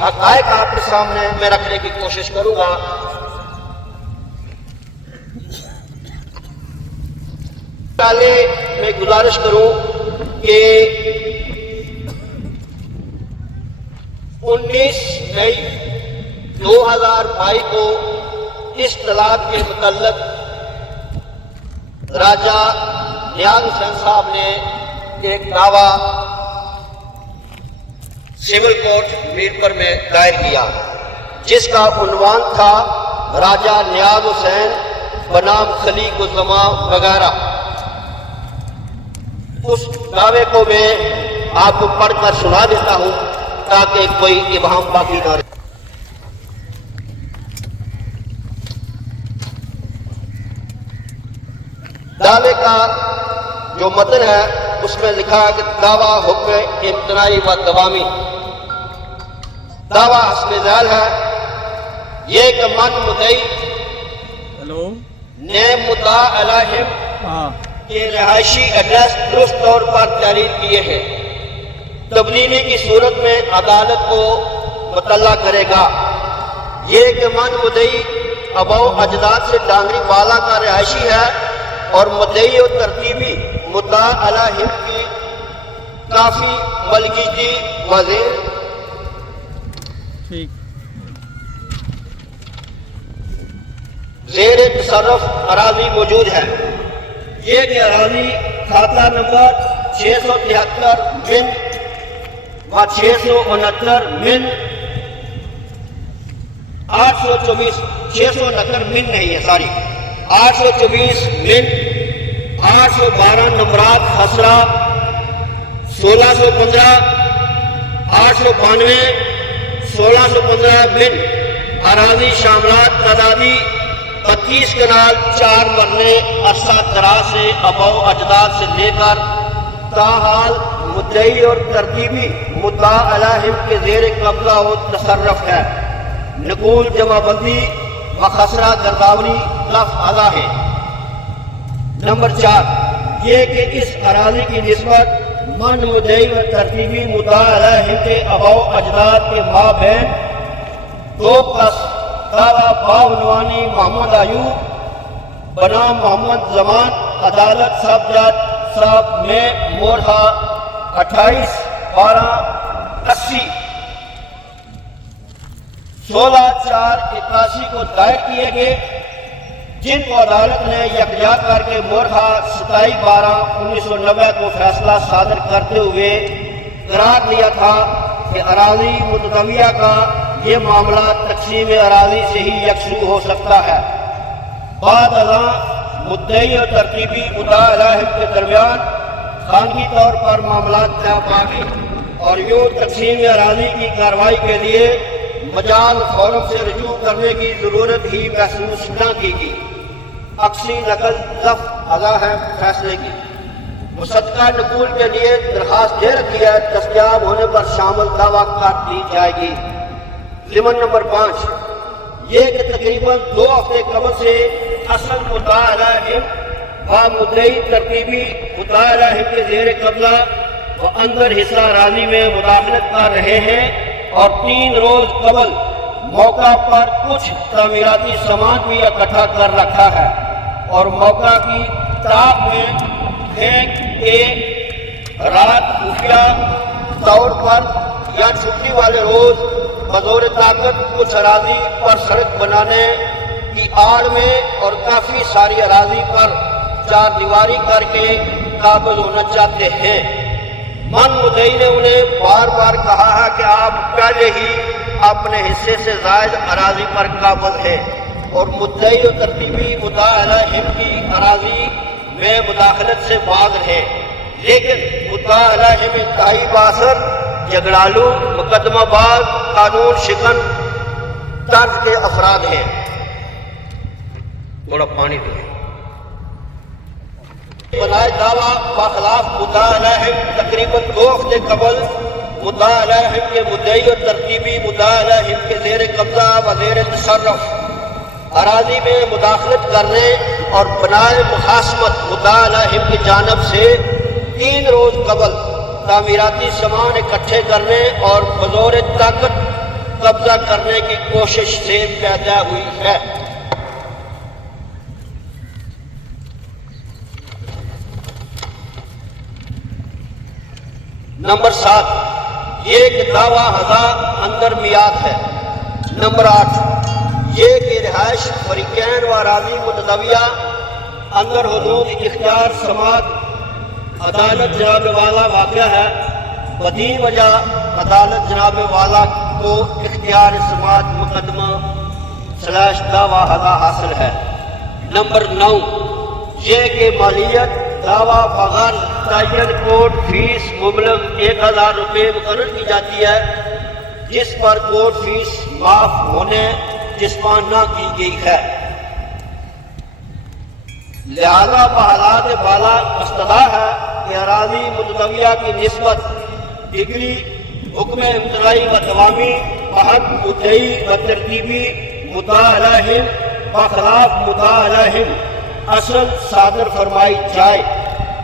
حقائق آپ کے سامنے میں رکھنے کی کوشش کروں گا۔ پہلے میں گزارش کروں کہ 19 مئی 2022 کو اس طلاق کے متعلق راجہ نیاز حسین صاحب نے ایک دعویٰ سول کورٹ میرپور میں دائر کیا، جس کا عنوان تھا راجہ نیاز حسین بنام خلیق الزمان وغیرہ۔ اس دعوے کو میں آپ کو پڑھ کر سنا دیتا ہوں تاکہ کوئی ابہام باقی نہ رہے۔ دعوے کا جو متن ہے اس میں لکھا ہے کہ دعویٰ حکم امتناعی و دوامی۔ دعویٰ حسب ذیل ہے یہ کہ من مدعی نے مدعا علیہم کے رہائشی ایڈریس درست طور پر تحریر کیے ہیں، تبدیلی کی صورت میں عدالت کو مطلع کرے گا۔ یہ کہ من مدعی اباؤ اجداد سے ڈانگری بالا کا رہائشی ہے اور مدعی و ترتیبی مدعا علیہم کی کافی ملکیتی وزیر زیر تصرف اراضی موجود ہے۔ یہ کہ اراضی کھاتہ نمبر 673 من و 669 من 824 669 من نہیں ہے ساری 824 من 812 نمبرات خسرہ 1615 892 1615 من اراضی شاملات تعدادی 32 کنال 4 مرلے عرصہ دراز سے اباؤ اجداد سے لے کر تاحال مدعی اور ترتیبی مدعا علیہم کے زیر قبضہ و تصرف ہے۔ نقول جمع بندی و خسرہ گرداوری لفظ ادا ہے۔ نمبر 4 یہ کہ اس اراضی کی نسبت من مدعی و ترتیبی مدعا علیہم کے اباؤ اجداد کے مابین 2 پس دعویٰ باعنوانی محمد ایوب بنام محمد زمان عدالت سب جج صاحب میں مورحہ 28/12/80 16/4/81 کو دائر کیے گئے، جن کو عدالت نے یکجا کر کے مورحہ 27/12/1990 کو فیصلہ صادر کرتے ہوئے قرار دیا تھا کہ اراضی متداویہ کا یہ معاملہ تقسیم اراضی سے ہی یکسو ہو سکتا ہے۔ بعد ازاں مدعی اور ترتیبی مدعا علیہم کے درمیان خانگی طور پر معاملات طے پا گئے اور یوں تقسیم اراضی کی کارروائی کے لیے مجال فورم سے رجوع کرنے کی ضرورت ہی محسوس نہ کی گئی۔ عکسی نقل لفظ ادا ہے فیصلے کی۔ مصدقہ نقول کے لیے درخواست دے رکھی ہے، دستیاب ہونے پر شامل دعویٰ کر دی جائے گی۔ ضمن نمبر 5 یہ کہ تقریباً 2 ہفتے قبل سے اصل مدعا علیہم و مدعی ترتیبی مدعا علیہم کے زیر قبضہ و اندر حصہ اراضی میں مداخلت کر رہے ہیں اور 3 روز قبل موقع پر کچھ تعمیراتی سامان بھی اکٹھا کر رکھا ہے اور موقع کی تاب میں ہے کہ رات خفیہ طور پر یا چھٹی والے روز بزور طاقت کچھ اراضی پر سڑک بنانے کی آڑ میں اور کافی ساری اراضی پر 4 دیواری کر کے قابض ہونا چاہتے ہیں۔ من مدعی نے انہیں بار بار کہا ہے کہ آپ پہلے ہی اپنے حصے سے زائد اراضی پر قابض ہیں اور مدعی و ترتیبی مدعا علیہم کی اراضی میں مداخلت سے باز رہے، لیکن مدعا علیہم انتہائی بااثر جھگڑالو مقدمہ باز قانون شکن طرز کے افراد ہیں۔ تھوڑا پانی دیں۔ بنائے دعویٰ بخلاف مدعا علیہم تقریباً 2 ہفتے قبل مدعا علیہم کے مدعی اور ترتیبی مدعا علیہم کے زیر قبضہ و زیر تصرف اراضی میں مداخلت کرنے اور بنائے مخاصمت مدعا علیہم کی جانب سے 3 روز قبل تعمیراتی سامان اکٹھے کرنے اور بزور طاقت قبضہ کرنے کی کوشش سے پیدا ہوئی ہے۔ نمبر 7، یہ کہ دعویٰ ہزا اندر میعاد ہے۔ نمبر 8، یہ کہ رہائش فریقین و اراضی متداویہ اندر حدود اختیار سماعت عدالت جناب والا واقع ہے، بدی وجہ عدالت جناب والا کو اختیار سماعت مقدمہ / دعویٰ ہزا حاصل ہے۔ نمبر 9، یہ کہ مالیت دعویٰ بغیر تعین کورٹ فیس مبلغ 1000 روپے مقرر کی جاتی ہے، جس پر کورٹ فیس معاف ہونے جسمان نہ کی گئی ہے، لہذا بحالات بالا اصطلاح ہے کہ اراضی متداویہ کی نسبت ڈگری حکم ابتدائی و دوامی بحق مدعی و ترتیبی مدعا علیہم بخلاف مدعا علیہم اصل صادر فرمائی جائے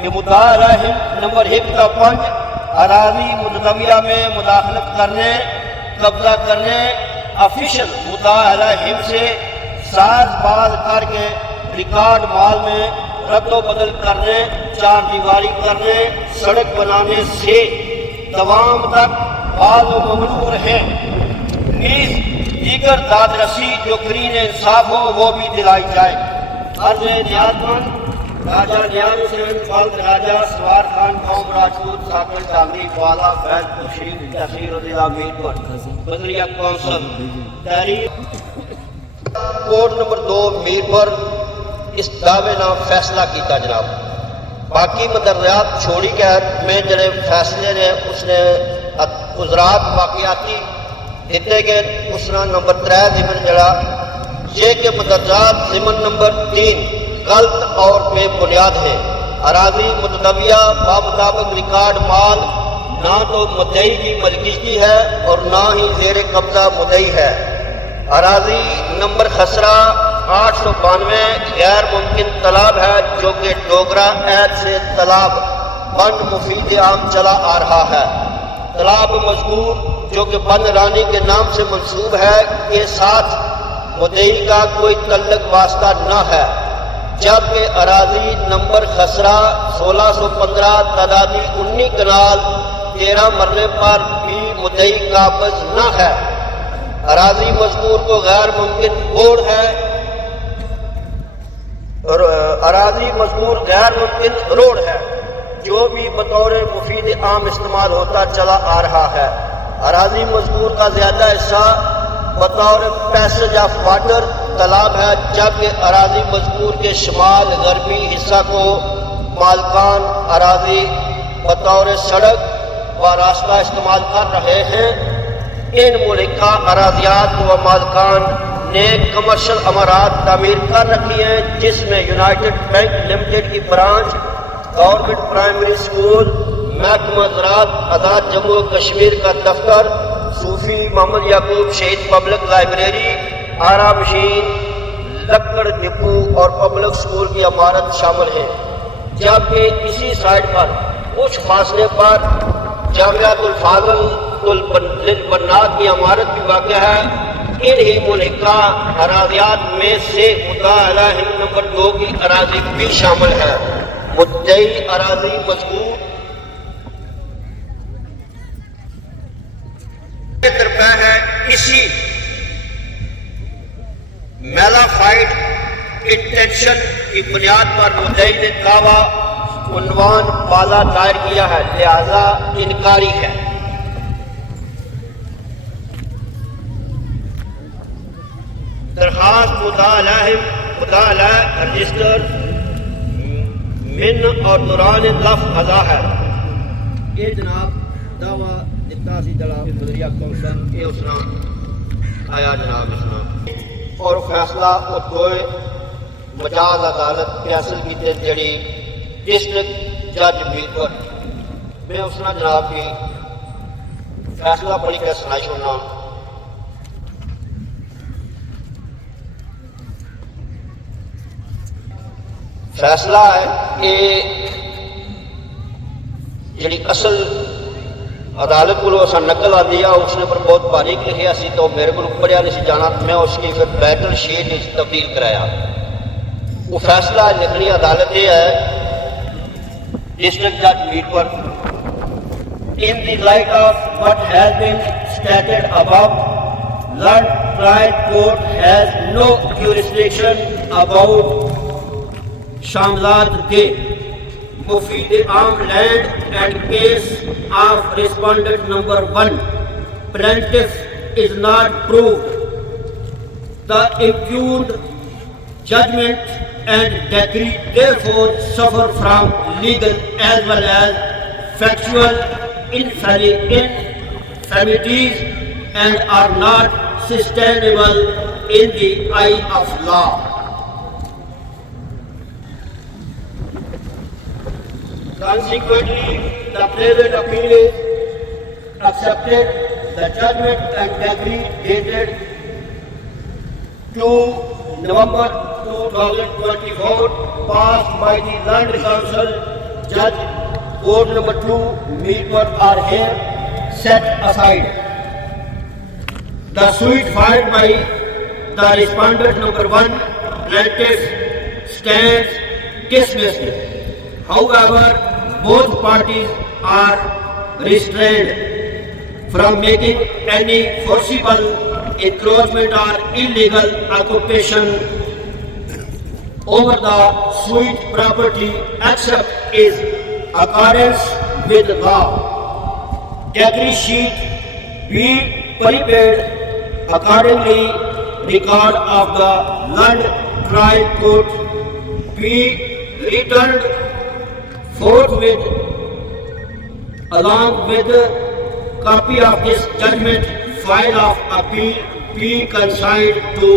کہ مدعا علیہم نمبر 1 کا 5 اراضی متداویہ میں مداخلت کرنے، قبضہ کرنے، آفیشل مدعا علیہم سے ساز باز کر کے ریکارڈ مال میں رد و بدل کرنے، چار دیواری کرنے، سڑک بنانے سے دوام تک بعض و ممنوع رہے، نیز دیگر داد رسی جو قرین انصاف ہو وہ بھی دلائی جائے۔ عرض نیاز مند راجہ نیاز حسین فالد راجہ سوار خان قوم راجپوت ساکر چاندی والا فیض تشریف تحصیل ضلع میرپور بدریہ کونسل تحریر کوڈ نمبر 2 میرپور اس دعوے نام فیصلہ کیتا جناب۔ باقی مدریات چھوڑی گئے میں جڑے فیصلے نے اس نے گزرات باقیاتی دیتے گئے اس نے نمبر 3 ضمن جڑا یہ کہ مدرجات ضمن نمبر 3 غلط اور بے بنیاد ہے۔ اراضی متداویہ بامطابق ریکارڈ مال نہ تو مدعی کی ملکیتی ہے اور نہ ہی زیر قبضہ مدعی ہے۔ اراضی نمبر خسرہ 892 غیر ممکن طلب ہے جو کہ ڈوگرا عہد سے طلب بند مفید عام چلا آ رہا ہے۔ طلب مذکور جو کہ بند رانی کے نام سے منسوب ہے کے ساتھ مدعی کا کوئی تعلق واسطہ نہ ہے، جبکہ اراضی نمبر خسرہ 1615 تعدادی 19 کنال 13 مرلے پر بھی مدعی قابض نہ ہے۔ اراضی مذکور کو غیر ممکن بوڑ ہے اور اراضی مذکور غیر ممکن روڈ ہے جو بھی بطور مفید عام استعمال ہوتا چلا آ رہا ہے۔ اراضی مذکور کا زیادہ حصہ بطور پیسج آف واٹر تالاب ہے، جبکہ اراضی مذکور کے شمال غربی حصہ کو مالکان اراضی بطور سڑک و راستہ استعمال کر رہے ہیں۔ ان ملکہ اراضیات و مالکان نے کمرشل عمارات تعمیر کر رکھی ہیں، جس میں یونائٹڈ بینک لمیٹڈ کی برانچ، گورنمنٹ پرائمری اسکول، محکمہ زراعت آزاد جموں و کشمیر کا دفتر، صوفی محمد یعقوب شہید پبلک لائبریری، آرا مشین، لکڑ ڈپو اور پبلک اسکول کی عمارت شامل ہے، جبکہ اسی سائٹ پر کچھ فاصلے پر جامعۃ الفاضل للبنات کی عمارت بھی واقع ہے۔ انہی ملکہ اراضیات میں سے مدعا علیہم نمبر 2 کی اراضی بھی شامل ہے۔ مدعی اراضی مذکور طرفہ ہے، اسی میلافائڈ انٹینشن کی بنیاد پر مدعی نے دعویٰ عنوان بالا دائر کیا ہے، لہذا انکاری ہے۔ درخواست مدعا علیہ رجسٹر من اور دوران لفظ ادا ہے۔ یہ جناب دعویٰ دیتا سی جناب بدریہ کونسل یہ اسنا آیا جناب اسنا اور فیصلہ اور دوئے مجاز عدالت فیصل کی تے جڑی ڈسٹرکٹ جج میرپور میں اسنا جناب کی فیصلہ پڑھی کے سنائی چھوڑنا۔ فیصلہ ہے کہ جڑی اصل عدالت کو اسا نقل آ دیا، اس نے پر بہت باریک لکھیا سی تو میرے کو پڑھیا نہیں سی جانا، میں اس کی پھر بیٹر شیٹ تبدیل کرایا۔ وہ فیصلہ لکھنی عدالت یہ ہے، ڈسٹرکٹ جج Mirpur, in the light of what has been stated above, Lord Trial Court has no jurisdiction about Shamlad Day, Mufid Am land and case of respondent number 1. Plaintiff is not proved. The impugned judgment and decree therefore suffer from legal as well as factual infirmities and are not sustainable in the eye of law. Consequently, the present appeal is accepted. The judgment and decree dated 2 November 2024 passed by the Land Council Judge Court number 2 Mirpur are here set aside. The suit filed by the respondent number 1 plaintiff stands dismissed. However, both parties are restrained from making any forcible encroachment or illegal occupation over the suit property except is accordance with law. Decree sheet be prepared accordingly. Record of the Land Trial Court be returned forthwith along with copy of this judgment. File of appeal be consigned to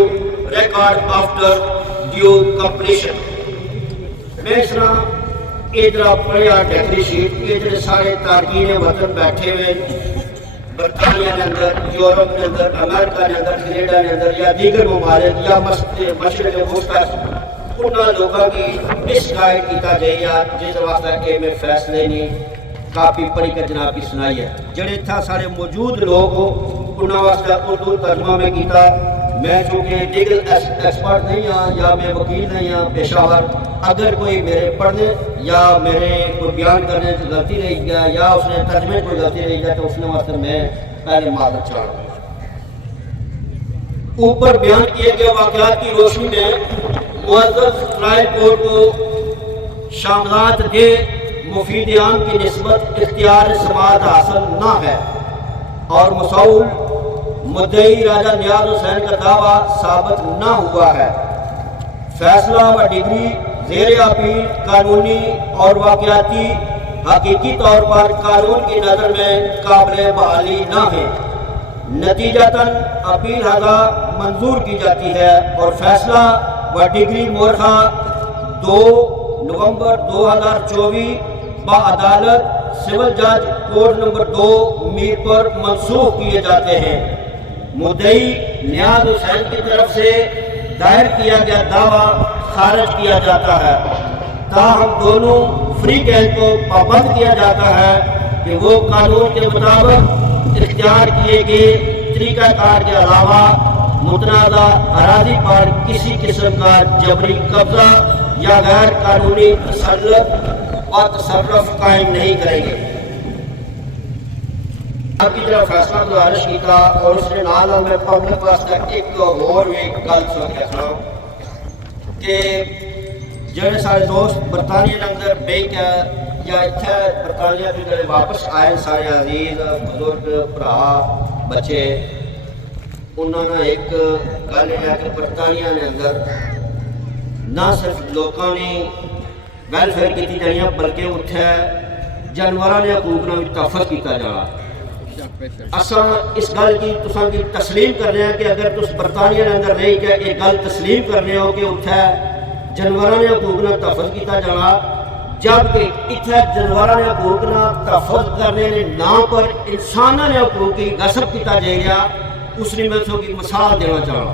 record after due completion. میں اس طرح ادھر پڑھیا decree sheet, یہ جڑے سارے تارکین وطن بیٹھے ہوئے برطانیہ کے اندر، یورپ کے اندر، امریکہ کے اندر، کینیڈا کے اندر یا دیگر ممالک یا مشرق وسطی، انہاں لوگوں کی اس گائیڈ کیتا جائے جس واسطے کہ میں فیصلے نہیں کاپی پڑھی کر جناب کی سنائی ہے۔ جڑے تھا سارے موجود لوگ ہو انہاں واسطے اردو ترجمہ میں کیتا۔ میں چونکہ لیگل ایکسپرٹ نہیں ہاں یا میں وکیل نہیں ہاں پیشہ ور، اگر کوئی میرے پڑھنے یا میرے کوئی بیان کرنے سے غلطی رہی گیا یا اس نے ترجمے کوئی غلطی رہی گیا تو اس نے واسطے میں پہلے معذرت چاہوں۔ اوپر بیان کیے گئے واقعات کی روشنی میں معزز ٹرائل کورٹ کو شاملات دے مفید عام کی نسبت اختیار سماعت حاصل نہ ہے اور مسئول مدعی راجہ نیاز حسین کا دعویٰ ثابت نہ ہوا ہے۔ فیصلہ و ڈگری زیر اپیل قانونی اور واقعاتی حقیقی طور پر قانون کی نظر میں قابل بحالی نہ ہے۔ نتیجتاً اپیل ہزا منظور کی جاتی ہے اور فیصلہ و ڈگری مورخہ 2 نومبر 2024 بعدالت سول جج کورٹ نمبر 2 میرپور منسوخ کیے جاتے ہیں۔ مدعی نیاز حسین کی طرف سے دائر کیا گیا دعویٰ خارج کیا جاتا ہے، تاہم دونوں فریقین کو پابند کیا جاتا ہے کہ وہ قانون کے مطابق اختیار کیے گئے طریقہ کار کے علاوہ متنازع اراضی پر کسی قسم کا جبری قبضہ یا غیر قانونی تسلط اور تصرف قائم نہیں کریں گے۔ آپ کی طرف فیصلہ گزارش کیتا اور اس نے نال میں پبلک واسطے ایک اور بھی گل سن رکھنا کہ جڑے سارے دوست برطانیہ کے اندر بیک ہے یا اتنے برطانیہ کے جڑے واپس آئے سارے عزیز بزرگ بھرا بچے، انہوں نے ایک گل ہے کہ برطانیہ کے اندر نہ صرف لوگوں نے ویلفیئر کی جانی بلکہ اتنے جانوروں کے حقوق بھی تحفظ کیا جانا۔ اصل اس گل کی تساں کی تسلیم کرنے ہیں کہ اگر تس برطانیہ کے اندر رہی کہ یہ گل تسلیم کرنے ہو کہ اتنے جانوروں کے حقوق نے تحفظ کیا جانا، جبکہ اتنے جانوروں کے حقوق نے تحفظ کرنے کے نام پر انسانوں کے حقوق کی غصب کیا جائے گا، اس نے میں کی مثال دینا چاہوں۔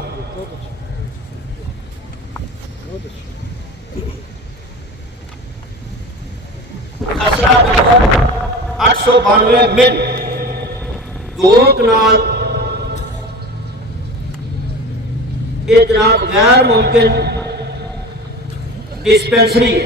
خسرہ نمبر 892 من 2 ਕਨਾਲ ਇਹ ਜਨਾਬ ਗੈਰ ਮੁਮਕਿਨ ਡਿਸਪੈਂਸਰੀ ਹੈ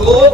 2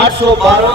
812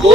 2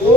2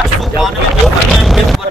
892